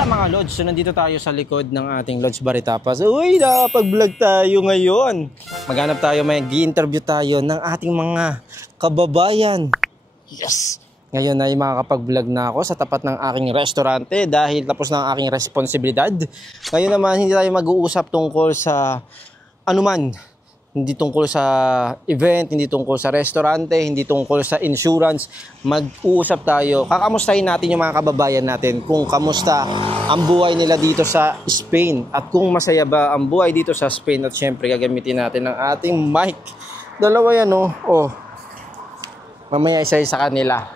pala mga Lods, so nandito tayo sa likod ng ating Lods Baritapas. Uy, nakapag-vlog tayo ngayon. Maghanap tayo, may gi-interview tayo ng ating mga kababayan. Yes! Ngayon ay makakapag-vlog na ako sa tapat ng aking restaurante dahil tapos na ang aking responsibilidad. Ngayon naman, hindi tayo mag-uusap tungkol sa anuman. Hindi tungkol sa event, hindi tungkol sa restaurante, hindi tungkol sa insurance. Mag-uusap tayo. Kakamustahin natin yung mga kababayan natin kung kamusta ang buhay nila dito sa Spain at kung masaya ba ang buhay dito sa Spain. At syempre gagamitin natin ang ating mic. Dalawa yan oh. Mamaya isa-isa kanila.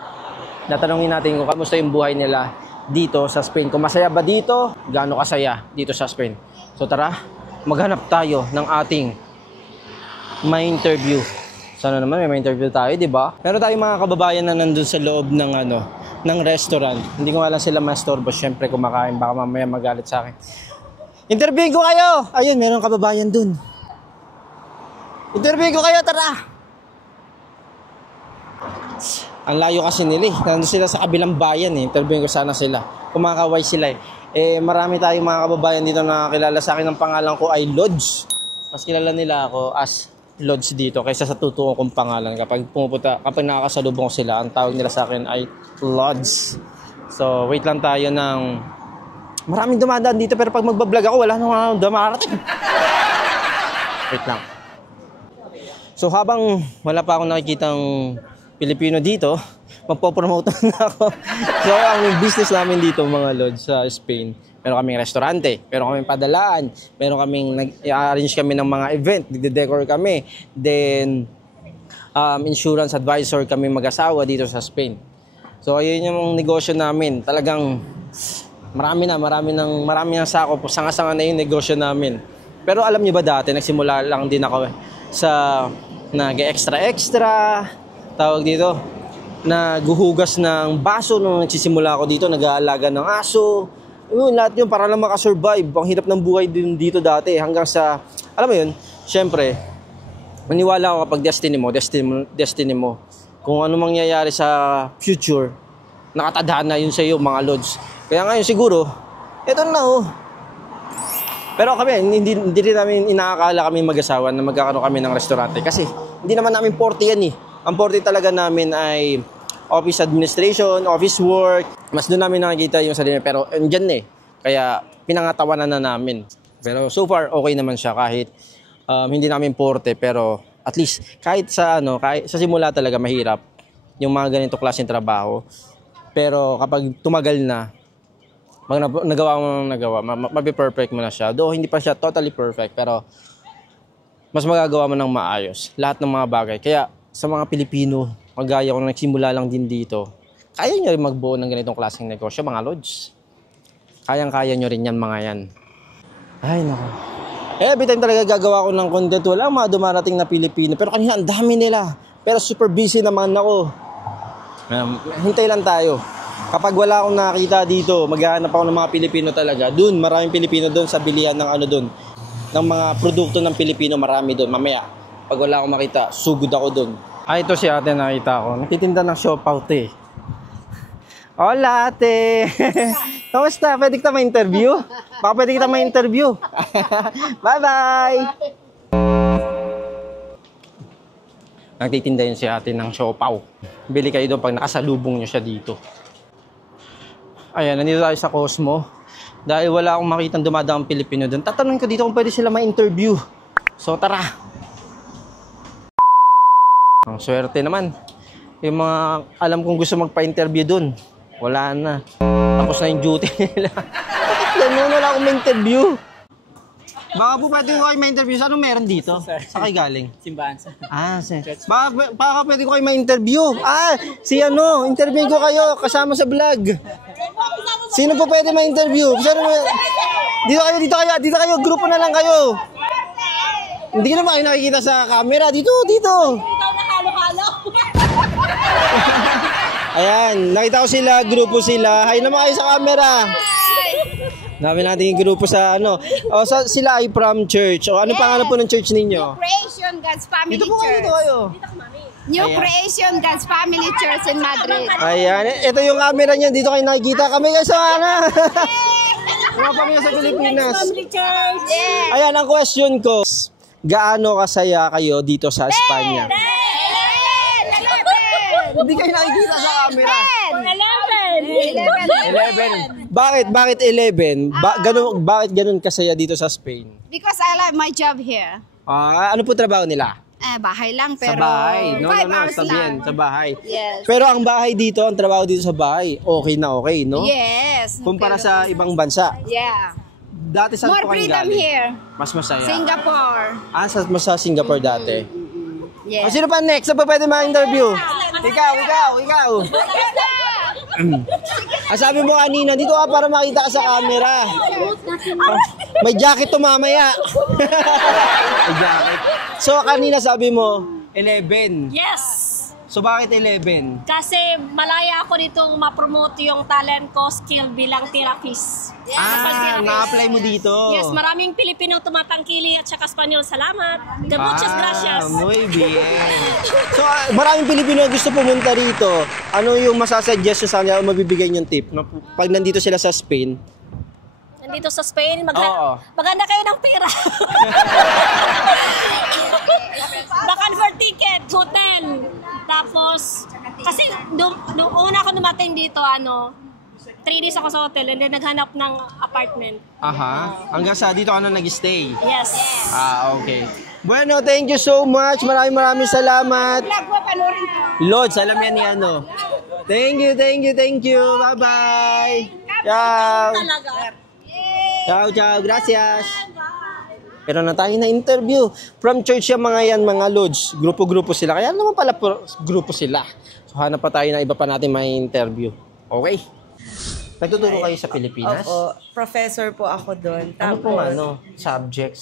Natanungin natin kung kamusta yung buhay nila dito sa Spain. Kung masaya ba dito, gaano kasaya dito sa Spain. So tara, maghanap tayo ng ating may interview. Sana naman may interview tayo, di ba? Meron tayong mga kababayan na nandun sa loob ng ng restaurant. Hindi ko alam sila mastorbo. Syempre kumakain, baka mamaya magalit sa akin. Interviewin ko kayo! Ayun, meron kababayan dun. Interviewin ko kayo, tara! Ang layo kasi nila eh. Nandun sila sa kabilang bayan eh. Interviewin ko sana sila. Kumakaway sila eh. Marami tayong mga kababayan dito na kilala sa akin. Ang pangalan ko ay Lods. Mas kilala nila ako as Lods dito kaysa sa totoo kong pangalan. Kapag nakakasalubong ko sila, ang tawag nila sa akin ay Lods. So, wait lang tayo ng maraming dumadaan dito pero pag magbablog ako, wala nang dumarating. Wait lang. So, habang wala pa akong nakikitang Pilipino dito, magpo-promote na ako. So, ang business namin dito mga Lods sa Spain, meron kaming restaurante, meron kaming padalaan, meron kaming nag-arrange kami ng mga event, nagde-decor kami, then insurance advisor kami mag-asawa dito sa Spain. So ayun yung negosyo namin. Talagang marami na sakop, sanga-sanga na yung negosyo namin. Pero alam niyo ba dati, nagsimula lang din ako sa nag-extra, tawag dito, naghuhugas ng baso nung nagsisimula ako dito, nag-aalaga ng aso. Yun, lahat yun para lang makasurvive. Ang hirap ng buhay din dito dati hanggang sa, alam mo yun, syempre, maniwala ako kapag destiny mo. Kung ano mangyayari sa future, nakatadhana yun sa iyo mga Lods. Kaya ngayon siguro, eto na oh. Pero kami, hindi rin namin inaakala kami mag-asawa na magkakaroon kami ng restaurante. Kasi hindi naman namin 40 yan eh. Ang 40 talaga namin ay office administration, office work. Mas doon namin nakikita yung sarili. Pero andyan eh. Kaya pinangatawanan na namin. Pero so far, okay naman siya. Kahit hindi namin 40. Pero at least, kahit sa simula talaga mahirap. Yung mga ganito klaseng trabaho. Pero kapag tumagal na, nagawa mo ng nagawa, mabi-perfect mo na siya. Though hindi pa siya totally perfect. Pero mas magagawa mo ng maayos. Lahat ng mga bagay. Kaya sa mga Pilipino, magaya ko na nagsimula lang din dito, kaya nyo rin magbuo ng ganitong klaseng negosyo, mga Lods. Kayang-kaya nyo rin yan, mga yan. Ay, naku. Every time talaga gagawa ko ng content, wala mga dumarating na Pilipino. Pero kanina, ang dami nila. Pero super busy naman ako. Hintay lang tayo. Kapag wala akong nakita dito, maghahanap ako ng mga Pilipino talaga. Doon, maraming Pilipino doon sa bilihan ng ng mga produkto ng Pilipino, marami doon. Mamaya, pag wala akong makita, sugod ako doon. Ito si ate nakita ko. Nagtitinda ng siopaw eh. Hola ate! Kamusta? Pwede kita ma-interview? Baka pwede kita ma-interview. Bye-bye! Nagtitinda yun si ate ng siopaw. Bili kayo doon pag nakasalubong nyo siya dito. Ayan, nandito tayo sa Cosmo. Dahil wala akong makitang dumadaang Pilipino doon. Tatanungin ko dito kung pwede sila ma-interview. So tara! Ang swerte naman. Yung mga alam kong gusto magpa-interview dun, wala na. Tapos na yung duty nila. Bakit ganun? Wala akong ma-interview. Baka po pwede ko kayo ma-interview. Saan meron dito? Saan kayo galing? Simbahan. Baka pwede ko kayo ma-interview. Interview ko kayo kasama sa vlog. Sino po pwede ma-interview? Dito kayo. Grupo na lang kayo. Hindi ko naman kayo nakikita sa camera. Dito. Ayan, nakita ko sila, grupo sila. Hi naman kayo sa camera. Dami natin yung grupo sa sila ay from church. O ano pangalan po ng church ninyo? New Creation God's Family Church. Dito po kayo. New Creation God's Family Church in Madrid. Ayan, ito yung camera niya. Dito kayo nakikita. Kami guys sa Mga pamilya sa Pilipinas. Yeah. Ayan, ang question ko. Gaano kasaya kayo dito sa Espanya? 11. Hindi kayo nakikita sa camera. 11. 11. Bakit 11? Bakit ganun kasaya dito sa Spain? Because I like my job here. Ano po trabaho nila? Bahay lang Sa pero bahay. 5 hours Sabihin, lang. sa bahay. Yes. Pero ang bahay dito, ang trabaho dito sa bahay, okay na okay, no? Yes. Kumpara Pero- sa ibang bansa. Yeah. Dati saan More po kayo freedom galing? here. Mas masaya. Singapore. Mas sa Singapore dati. Yeah. Sino pa next? Saan pa pwede ma-interview? Ikaw. Sabi mo kanina, dito ka para makita ka sa camera. May jacket to mamaya. May jacket. So kanina sabi mo, 11. Yes! So bakit 11? Kasi malaya ako ditong ma-promote yung talent ko, skill bilang therapist. Na-apply mo dito. Yes, maraming Pilipinong tumatangkili at saka Espanyol. Salamat. Muchas gracias. Muy bien. So maraming Pilipino gusto pumunta rito. Ano yung masasuggest nyo sa kanila o mabibigay yung tip? Pag nandito sila sa Spain? Nandito sa Spain, Oo. maganda kayo ng pera. Bakan for ticket, hotel. Tapos, kasi nung una ako dumating dito, 3 days ako sa hotel and then naghanap ng apartment. Aha. Hanggang sa dito ka na nag-stay? Yes. Okay. Bueno, thank you so much. Maraming salamat. Vlog mo, panoorin ko. Lods, alam yan ni ano. Thank you. Bye-bye. Ciao. Talaga. Ciao. Gracias. Pero na tayo na interview. From church yung mga yan, mga Lods. Grupo-grupo sila. Kaya naman pala grupo sila. So hanap pa tayo na iba pa natin may interview. Okay. Nagtuturo kayo sa Pilipinas? Opo, professor po ako doon. Ano pong subject?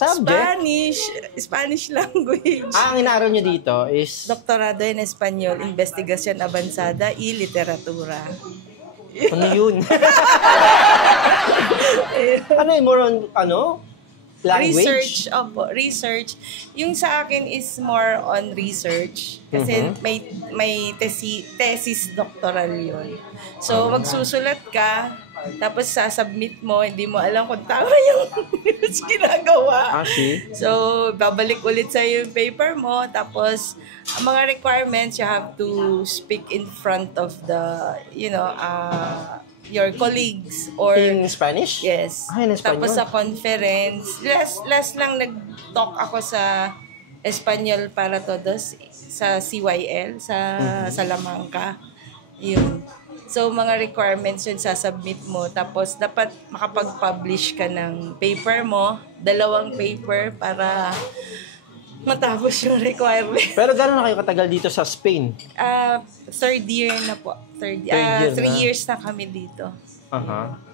Spanish language. Ang inaaral nyo dito is... Doktorado en Español, Investigación Avanzada y Literatura. Ano yun? Ano yun? More on, language? Research, opo, research. Yung sa akin is more on research. Kasi may thesis doctoral yun. So, magsusulat ka, tapos sasubmit mo, hindi mo alam kung tama yung ginagawa. See? So, babalik ulit sa yung paper mo, tapos ang mga requirements, you have to speak in front of the, your colleagues or In Spanish? yes. In Espanyol. Tapos sa conference, last lang nag-talk ako sa Espanyol para Todos sa CYL sa Salamanca. Yun. So mga requirements yun sasubmit mo, tapos dapat makapag-publish ka ng paper mo, 2 paper para matapos yung requirement. Pero gano'n na kayo katagal dito sa Spain? 3rd year na po. Third year 3 na. years na kami dito.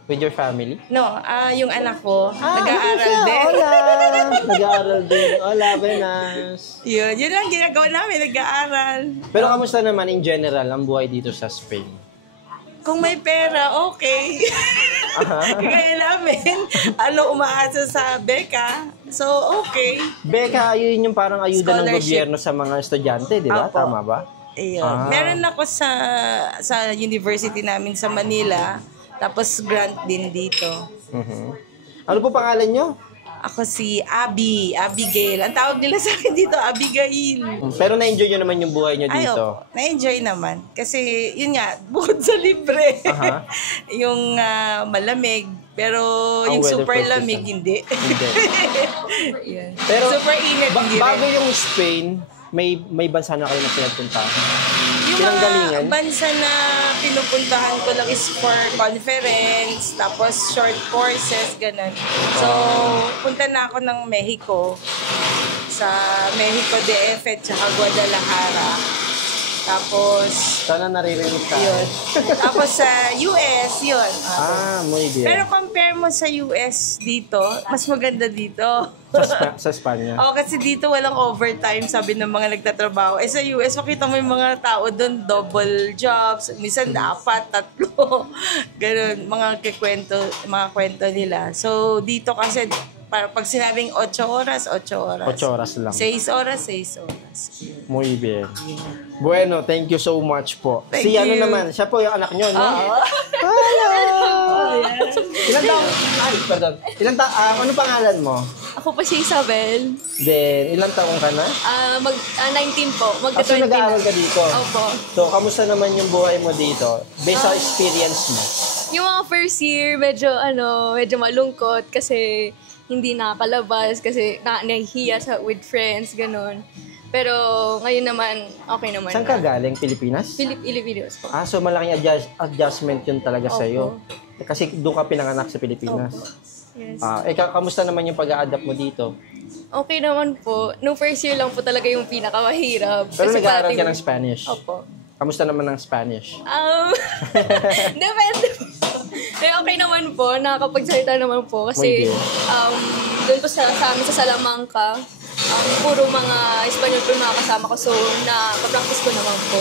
With your family? No, yung anak ko, nag-aaral din. Hola! Nag-aaral din. Hola, buenas. Yun lang ginagawa namin, nag-aaral. Pero kamusta naman in general ang buhay dito sa Spain? Kung may pera, okay. Kaya namin, umaasa sa beka. So, okay. Beka, yun yung parang ayuda ng Scholarship. gobyerno sa mga estudyante, di ba? Opo. Tama ba? Ayun. Meron ako sa university namin sa Manila. Tapos grant din dito. Ano po pangalan nyo? Ako si Abigail. Ang tawag nila sa akin dito, Abigail. Pero na-enjoy nyo naman yung buhay nyo Ay, dito? opo. Na-enjoy naman. Kasi, yun nga, bukod sa libre, yung malamig, pero Ang yung weather super first lamig, season. hindi. Yun. Pero super init, hindi bago rin. yung Spain, may bansa na kayo na pinagpuntahan? Yung Pinanggalingan? mga bansa na pinupuntahan ko lang is for conference, tapos short courses, ganun. So, punta na ako ng Mexico, sa Mexico DF at saka Guadalajara. Tapos, Sana naririnig ka. yun. Tapos sa US, yun. Muy bien. Pero compare mo sa US dito, mas maganda dito. Sa Espanya? Kasi dito walang overtime, sabi ng mga nagtatrabaho. Sa US, makita mo yung mga tao doon, double jobs, minsan 4, 3. Ganun, mga kwento nila. So, dito kasi, pag sinabing 8 oras, 8 oras. 8 oras lang. 6 oras, 6 oras. Muy bien. Bueno, thank you so much po. Thank si ano you. naman, siya po yung anak nyo, no? Oo. Hello! Ilang taong, pardon. Ano pangalan mo? Ako po si Isabel. Then, ilang taong ka na? 19 po. Kasi Magka-20 nag-aaral na. ka dito. Opo. So, kamusta naman yung buhay mo dito? Based sa experience mo. Yung mga first year, medyo malungkot kasi hindi nakakalabas kasi nahihiya with friends, ganun. Pero ngayon naman, okay naman. Saan ka galing? Pilipinas? Pilipinas po. So malaking adjustment yun talaga Opo. sa'yo. Kasi doon ka pinanganak sa Pilipinas. Yes. Kamusta naman yung pag-a-adapt mo dito? Okay naman po. Nung first year lang po talaga yung pinakamahirap. Pero Kasi nag-aaral ka parating- ng Spanish. Opo. Kamusta naman ng Spanish? Depende po. Okay naman po, nakakapagsalita naman po. Kasi Muy bien. doon po sa amin sa Salamanca, puro mga Espanyol po yung mga kasama ko. So, na-practice ko naman po.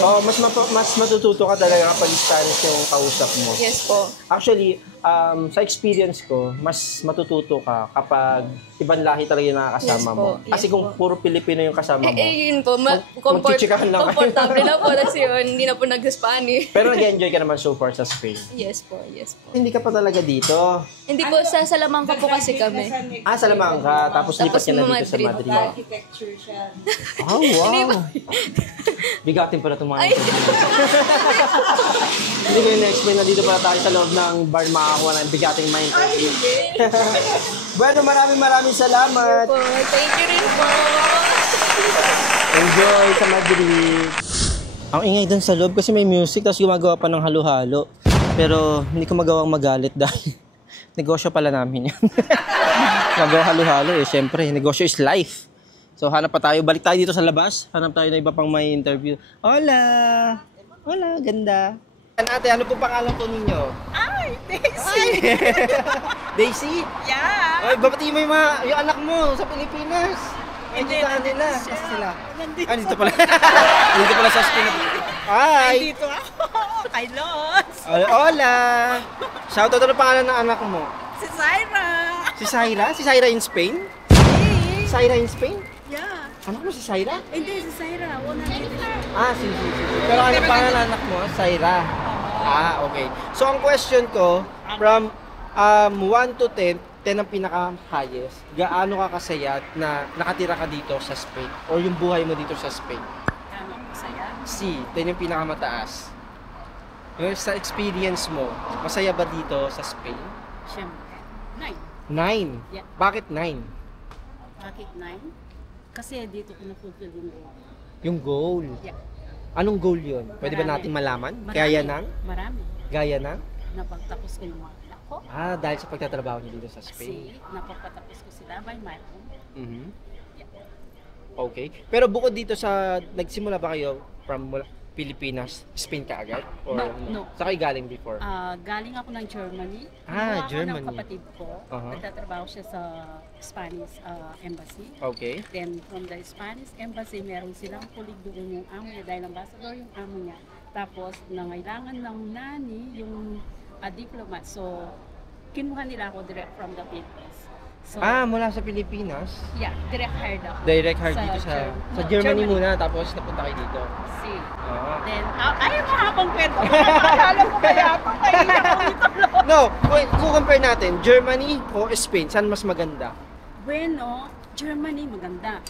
Mas matututo ka talaga kapag Spanish yung kausap mo. Yes po. Actually, sa experience ko, mas matututo ka kapag ibang lahi talaga yung nakakasama Yes po, mo. yes Kasi kung po. puro Pilipino yung kasama mo. Yun po. magchichikahan lang kayo. Komportable na po. Kasi yun, hindi na po nag-Spanish. Pero nag-enjoy ka naman so far sa Spain. Yes po, yes po. Hindi ka pa talaga dito. Hindi po, sa Salamanca po kasi kami. Salamanca, tapos lipat ka na dito sa Madrid. Madrid. Architecture siya. Oh, wow. Bigatin pala itong mga interview. Hindi ko yung na-explain na dito pala tayo sa loob ng bar makakuha ng bigating mga interview. Bueno, maraming salamat. Po, thank you rin po. Enjoy sa Madrid. Ang ingay dun sa loob kasi may music tapos gumagawa pa ng halo-halo. Pero hindi ko magawang magalit dahil negosyo pala namin yan. Magawa halo-halo eh. Siyempre, negosyo is life. So hanap pa tayo. Balik tayo dito sa labas. Hanap tayo na iba pang may interview. Hola! Hola, ganda. Ate, ano po pangalan po ninyo? Ay, Daisy! Daisy? Yeah! Ay, babatiin mo yung anak mo sa Pilipinas. Hindi na nila. Sila. Dito pala. Dito pala sa Spain. Hi! Dito ako, kay Los! Hola! Shoutout ano pangalan ng anak mo? Si Zaira! Si Zaira? Si Zaira in Spain? Zaira in Spain? Yeah! Anak mo si Zaira? Hindi, si Zaira. Wala dito siya. Si. Pero ano pangalan ng anak mo? Zaira. Okay. So ang question ko, from 1 to 10, 10 ang pinaka-highest. Gaano ka kasaya na nakatira ka dito sa Spain? Or yung buhay mo dito sa Spain? Kama ko saya. C, 10 yung pinakamataas. Yung sa experience mo, masaya ba dito sa Spain? Siyempre. 9. 9. Yeah. Bakit 9? Bakit 9? Kasi dito ko na-fulfill yung goal. Yung goal. Yeah. Anong goal yun? Pwede ba Marami. nating malaman? Marami. Gaya ng? Marami. Gaya ng? Napagtapos ko yung mga anak ko. Dahil sa pagtatrabaho niyo dito sa Spain. Kasi napagpatapos ko sila by my own. Mhm. Okay. Pero bukod dito sa, nagsimula ba kayo from Pilipinas, Spain ka agad? Or No. Saan kayo galing before? Galing ako ng Germany. Ah, Kinuha Germany. Ako ng kapatid ko. Uh-huh. Nagtatrabaho siya sa Spanish embassy. Okay. Then from the Spanish embassy, meron silang kulig doon yung amo niya dahil ambassador yung amo niya. Tapos nangailangan ng nani yung diplomat. So kinuha nila ako direct from the Philippines. So, Mula sa Pilipinas? yeah, direct hired ako. Direct hire Sa dito sa Germany. Germany muna, tapos napunta kayo dito. See. Ah. Then, ayaw mo habang kwento. Akala ko kaya ako kaya ako ito. No, kung compare natin, Germany o Spain, saan mas maganda? Bueno, Germany maganda.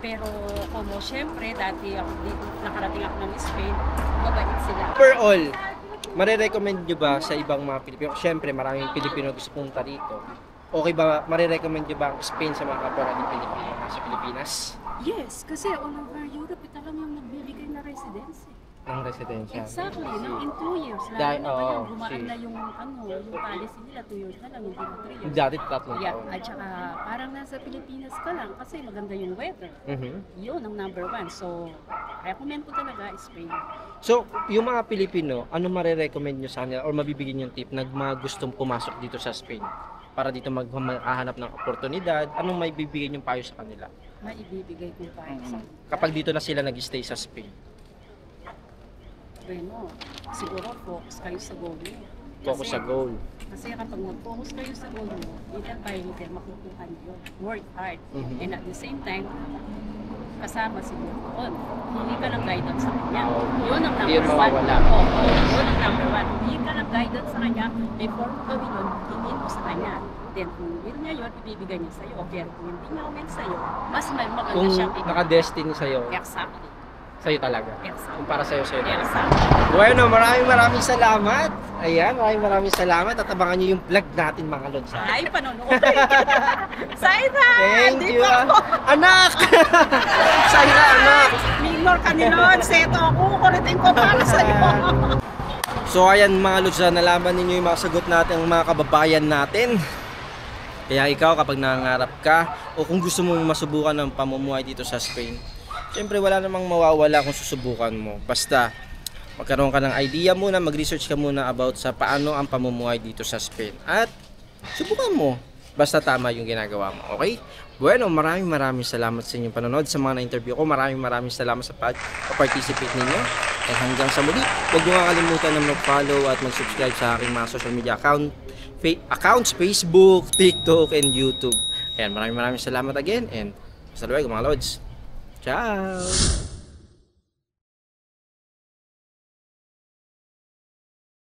Pero como syempre, dati ako dito, nakarating ako ng Spain, mabait sila. Overall, marirecommend nyo ba sa ibang mga Pilipino? Siyempre, maraming Pilipino gusto punta rito. Okay ba, marirecommend nyo ba ang Spain sa mga kapwa natin Pilipino sa Pilipinas? Yes, kasi all over Europe, ito lang yung nagbibigay na residence. Ng residensya. Exactly, no? In 2 years. Dahil- Lalo na ngayon, oo, gumaan see. na yung, yung policy nila, 2 years na lang, hindi na 3 years. Dati 3 Yeah, taon. at saka parang nasa Pilipinas ka lang kasi maganda yung weather. Mhm. Yun ang number 1. So, recommend ko talaga Spain. So, yung mga Pilipino, ano marirecommend nyo sa kanila or mabibigyan yung tip na mga gustong pumasok dito sa Spain? Para dito maghahanap ng oportunidad, anong may bibigyan yung payo sa kanila? Maibibigay ko pa sa Kapag dito na sila nag-stay sa Spain. Bueno, siguro focus kayo sa goal niyo. Focus sa goal. Kasi kapag mag-focus kayo sa goal mo, either by either makukuha niyo. Work hard. And at the same time, kasama si Lord. Hindi ka ng guidance sa kanya. Yun ang number Yun one. mawawala. Yun ang number one. Hindi ka ng guidance sa kanya, before mo gawin yun, hingin mo sa kanya. Then kung will niya yun, ibibigay niya sa'yo. Pero kung hindi niya umin sa'yo, mas may maganda Kung siyang ibigay. naka-destiny sa'yo, Exactly. sa'yo talaga. Exactly. Kung para sa'yo. Exactly. Bueno, maraming salamat. Ayan, maraming salamat. At abangan nyo yung vlog natin mga lods. Ay, panonood. Sayra! Thank you. Anak! Sayra, anak! Minor ka ni Lord. Seto ako. Kulitin ko para sa'yo. So ayan mga lods, nalaman ninyo yung mga sagot natin ng mga kababayan natin. Kaya ikaw kapag nangangarap ka o kung gusto mong masubukan ng pamumuhay dito sa Spain, siyempre wala namang mawawala kung susubukan mo. Basta magkaroon ka ng idea muna, mag-research ka muna about sa paano ang pamumuhay dito sa Spain. At subukan mo. Basta tama yung ginagawa mo. Okay? Bueno, maraming salamat sa inyong panonood. Sa mga na-interview ko, maraming salamat sa participate ninyo. At hanggang sa muli, huwag nyo kakalimutan na mag-follow at mag-subscribe sa aking mga social media accounts, Facebook, TikTok, and YouTube. Ayan, maraming salamat again. And sa luwag mga lods. Ciao!